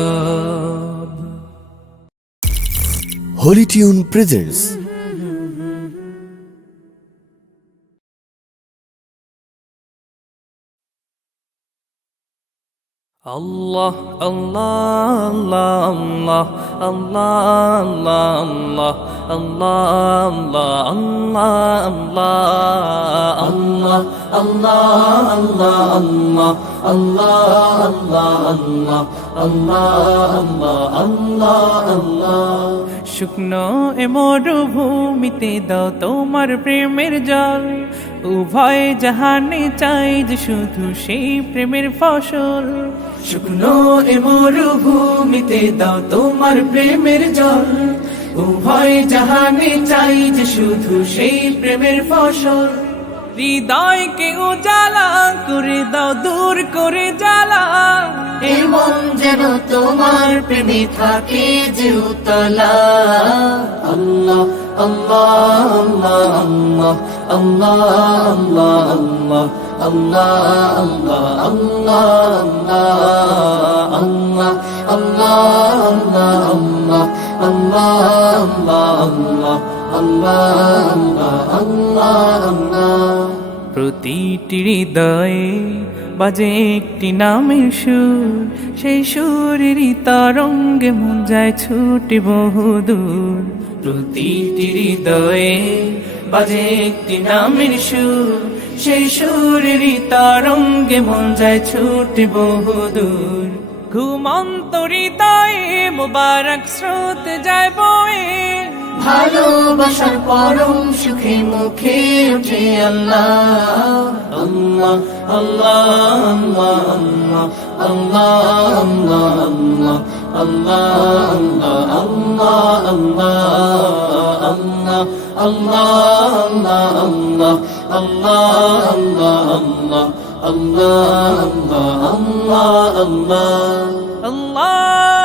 কালরাব Holi tune presents আল্লাহ আল্লাহ আল্লাহ আল্লাহ আল্লাহ আল্লাহ আল্লাহ আল্লাহ আল্লাহ আল্লাহ আল্লাহ শুকনো এ মরুভূমিতে দাও তোমার প্রেমের জল উভয় জাহানে চাই যে শুধু সেই প্রেমের ফসল শুকনো এ মরুভূমিতে দাও তোমার প্রেমের জল উভয় জাহানে চাই যে শুধু সেই প্রেমের ফসল হৃদয়কে উজালা করে দাও দূর করে জ্বালা এই মন যেন তোমার প্রেমে থাকে যে উতলা আল্লাহ আল্লাহ আল্লাহ আল্লাহ আল্লাহ আল্লাহ আল্লাহ আল্লাহ আল্লাহ প্রতিটি হৃদয়ে বাজে একটি নামের সুর সেই সুরেরই তরঙ্গে মন যায় ছুটে বহুদূর প্রতিটি হৃদয়ে বাজে একটি নামের সুর সেই সুরেরই তরঙ্গে মন যায় ছুটে বহুদূর ঘুমন্ত হৃদয়ে মুবারক স্রোত যায় বয়ে ভালোবাসার পরম সুখে মুখে উঠে আল্লাহ আল্লাহ আল্লাহ আল্লাহ আল্লাহ আল্লাহ আল্লাহ আল্লাহ আল্লাহ